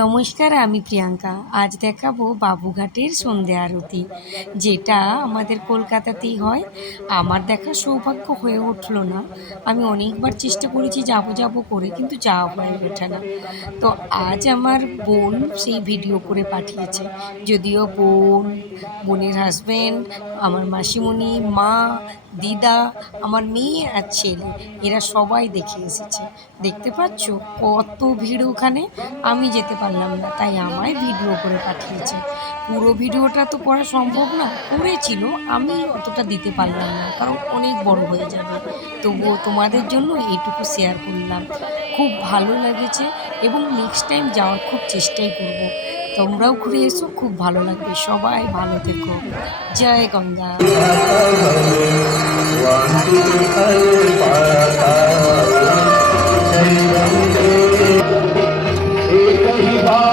নমস্কার, আমি প্রিয়াঙ্কা। আজ দেখাবো বাবুঘাটের সন্ধ্যা আরতি, যেটা আমাদের কলকাতাতেই হয়। আমার দেখার সৌভাগ্য হয়ে উঠলো না। আমি অনেকবার চেষ্টা করেছি যাব যাব করে, কিন্তু যাওয়া হয়ে ওঠে না। তো আজ আমার বোন সেই ভিডিও করে পাঠিয়েছে। যদিও বোনের হাজব্যান্ড, আমার মাসিমণি, মা, দিদা, আমার মেয়ে আর ছেলে, এরা সবাই দেখে এসেছে। দেখতে পাচ্ছ কত ভিড় ওখানে। আমি যেতে পারলাম না, তাই আমায় ভিডিও করে পাঠিয়েছে। পুরো ভিডিওটা তো করা সম্ভব না, করেছিল, আমি অতটা দিতে পারলাম না, কারণ অনেক বড় হয়ে যাবে। তবুও তোমাদের জন্য এইটুকু শেয়ার করলাম। খুব ভালো লেগেছে এবং নেক্সট টাইম যাওয়ার খুব চেষ্টাই করব। তোমরাও ঘুরে এসো, খুব ভালো লাগবে। সবাই ভালো থেকো। জয় গঙ্গা। एक ही बात